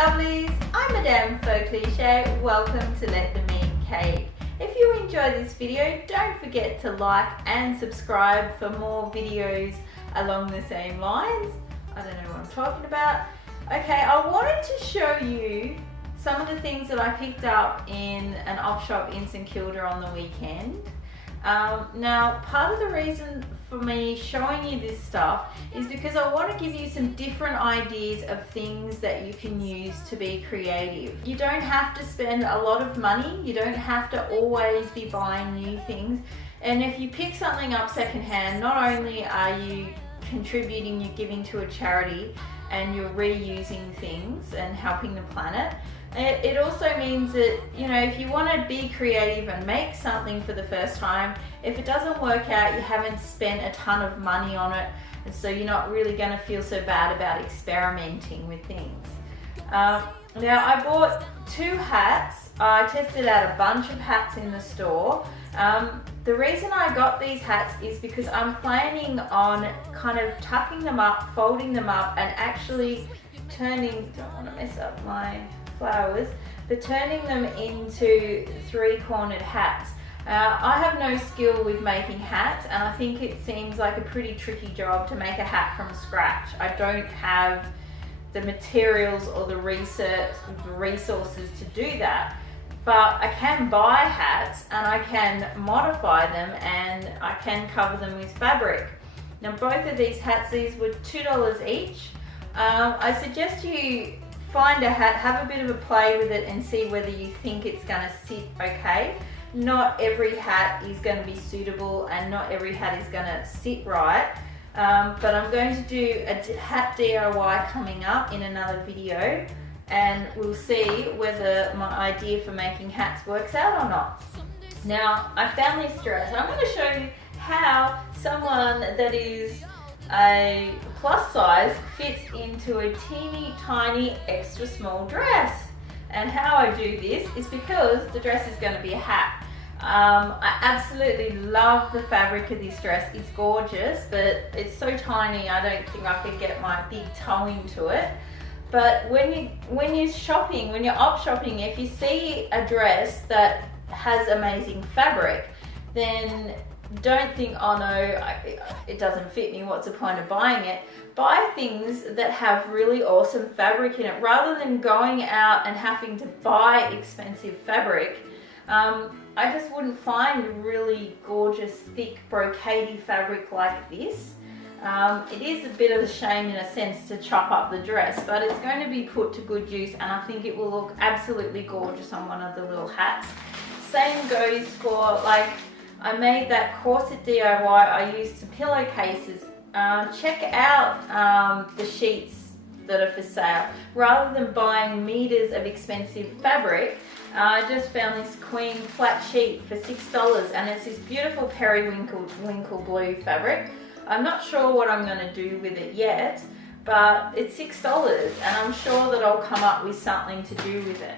lovelies, I'm Madame Faux Cliche. Welcome to Let the Meat Cake. If you enjoy this video, don't forget to like and subscribe for more videos along the same lines. I don't know what I'm talking about. Okay, I wanted to show you some of the things that I picked up in an op shop in St Kilda on the weekend. Now, part of the reason for me showing you this stuff is because I want to give you some different ideas of things that you can use to be creative. You don't have to spend a lot of money, you don't have to always be buying new things, and if you pick something up secondhand, not only are you contributing, you're giving to a charity and you're reusing things and helping the planet. It also means that, you know, if you want to be creative and make something for the first time, if it doesn't work out, you haven't spent a ton of money on it, and so you're not really going to feel so bad about experimenting with things. Now, I bought 2 hats. I tested out a bunch of hats in the store. The reason I got these hats is because I'm planning on kind of tucking them up, folding them up, and actually turning, don't want to mess up my flowers, but turning them into 3-cornered hats. I have no skill with making hats, and I think it seems like a pretty tricky job to make a hat from scratch. I don't have the materials or the resources to do that, but I can buy hats and I can modify them and I can cover them with fabric. Now, both of these hats, these were $2 each. I suggest you find a hat, have a bit of a play with it and see whether you think it's going to sit okay. Not every hat is going to be suitable and not every hat is going to sit right, but I'm going to do a hat DIY coming up in another video, and we'll see whether my idea for making hats works out or not. Now, I found this dress. I'm going to show you how someone that is a plus size fits into a teeny tiny extra small dress. And how I do this is because the dress is going to be a hat. I absolutely love the fabric of this dress. It's gorgeous, but it's so tiny I don't think I could get my big toe into it. But when you're shopping, when you're op shopping, if you see a dress that has amazing fabric, then don't think, oh no, it doesn't fit me, what's the point of buying it? Buy things that have really awesome fabric in it. Rather than going out and having to buy expensive fabric, I just wouldn't find really gorgeous, thick, brocadey fabric like this. It is a bit of a shame in a sense to chop up the dress, but it's going to be put to good use and I think it will look absolutely gorgeous on one of the little hats. Same goes for, like, I made that corset DIY, I used some pillowcases. Check out the sheets that are for sale. Rather than buying meters of expensive fabric, I just found this queen flat sheet for $6, and it's this beautiful periwinkle blue fabric. I'm not sure what I'm going to do with it yet, but it's $6 and I'm sure that I'll come up with something to do with it.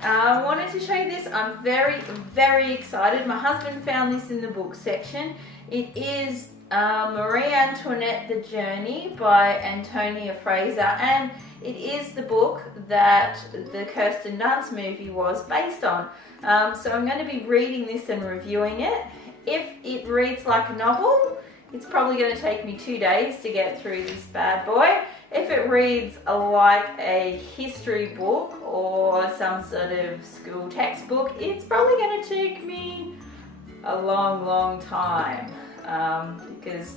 I wanted to show you this. I'm very, very excited. My husband found this in the book section. It is Marie Antoinette, The Journey by Antonia Fraser, and it is the book that the Kirsten Dunst movie was based on. So I'm going to be reading this and reviewing it. If it reads like a novel, it's probably going to take me 2 days to get through this bad boy. If it reads like a history book or some sort of school textbook, it's probably going to take me a long, long time, because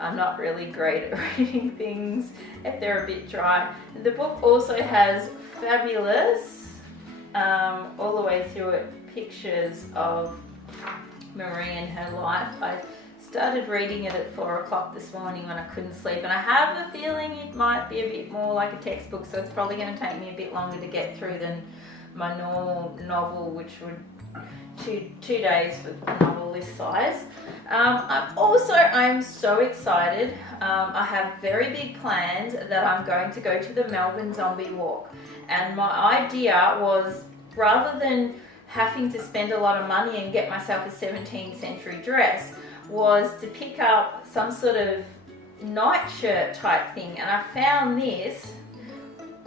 I'm not really great at reading things if they're a bit dry. The book also has fabulous, all the way through it, pictures of Marie and her life. I started reading it at 4 o'clock this morning when I couldn't sleep, and I have a feeling it might be a bit more like a textbook, so it's probably going to take me a bit longer to get through than my normal novel, which would two days for a novel this size. I'm so excited. I have very big plans that I'm going to go to the Melbourne Zombie Walk, and my idea was, rather than having to spend a lot of money and get myself a 17th century dress, was to pick up some sort of nightshirt type thing, and I found this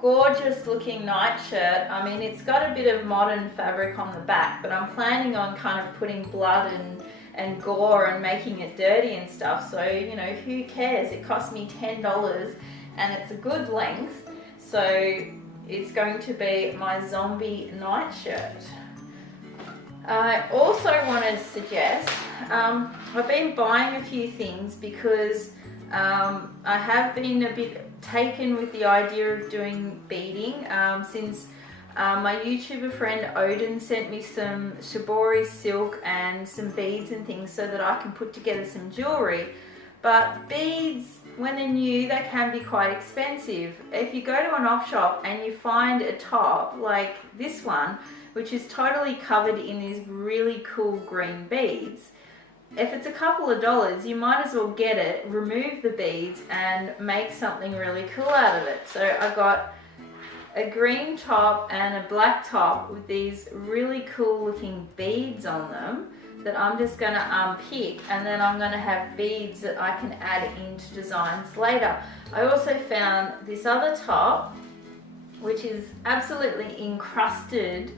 gorgeous looking nightshirt. I mean, it's got a bit of modern fabric on the back, but I'm planning on kind of putting blood and gore and making it dirty and stuff. So, you know, who cares? It cost me $10 and it's a good length. So it's going to be my zombie nightshirt. I also want to suggest, I've been buying a few things because I have been a bit taken with the idea of doing beading since my YouTuber friend Odin sent me some shibori silk and some beads and things so that I can put together some jewelry. But beads, when they're new, they can be quite expensive. If you go to an op shop and you find a top like this one, which is totally covered in these really cool green beads, if it's a couple of dollars, you might as well get it, remove the beads and make something really cool out of it. So I got a green top and a black top with these really cool looking beads on them that I'm just going to unpick, and then I'm going to have beads that I can add into designs later. I also found this other top which is absolutely encrusted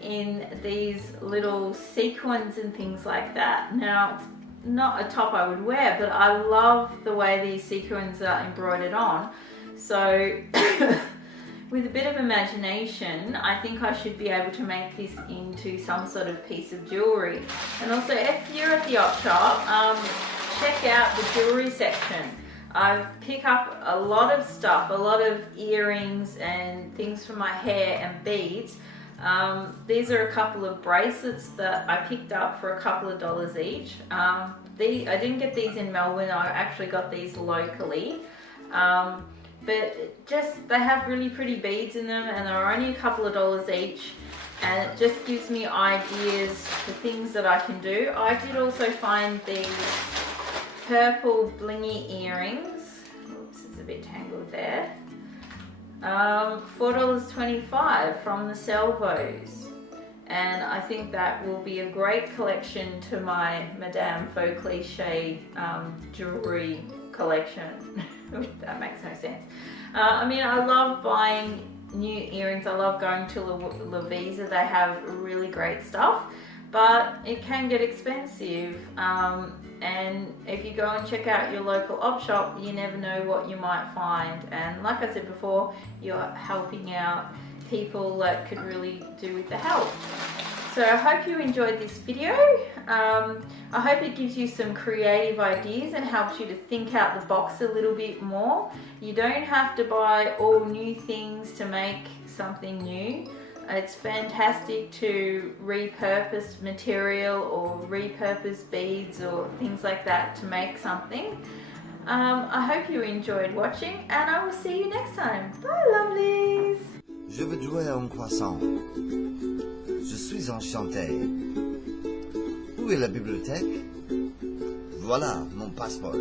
in these little sequins and things like that. Now, it's not a top I would wear, but I love the way these sequins are embroidered on. So with a bit of imagination, I think I should be able to make this into some sort of piece of jewelry. And also, if you're at the op shop, check out the jewelry section. I pick up a lot of stuff, a lot of earrings and things for my hair and beads. These are a couple of bracelets that I picked up for a couple of dollars each. I didn't get these in Melbourne, I actually got these locally. But just, they have really pretty beads in them and they're only a couple of dollars each. And it just gives me ideas for things that I can do. I did also find these purple blingy earrings. Oops, it's a bit tangled there. $4.25 from the Salvos, and I think that will be a great collection to my Madame Faux Cliche jewelry collection. That makes no sense. I mean, I love buying new earrings. I love going to La Visa. They have really great stuff, but it can get expensive. And if you go and check out your local op shop, you never know what you might find. And like I said before, you're helping out people that could really do with the help. So I hope you enjoyed this video. I hope it gives you some creative ideas and helps you to think out the box a little bit more. You don't have to buy all new things to make something new. It's fantastic to repurpose material or repurpose beads or things like that to make something. I hope you enjoyed watching and I will see you next time. Bye lovelies! Je veux jouer à un croissant. Je suis enchanté. Où est la bibliothèque? Voilà mon passeport.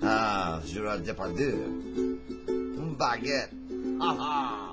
Ah, Gérard Depardieu. Une baguette. Ha ha!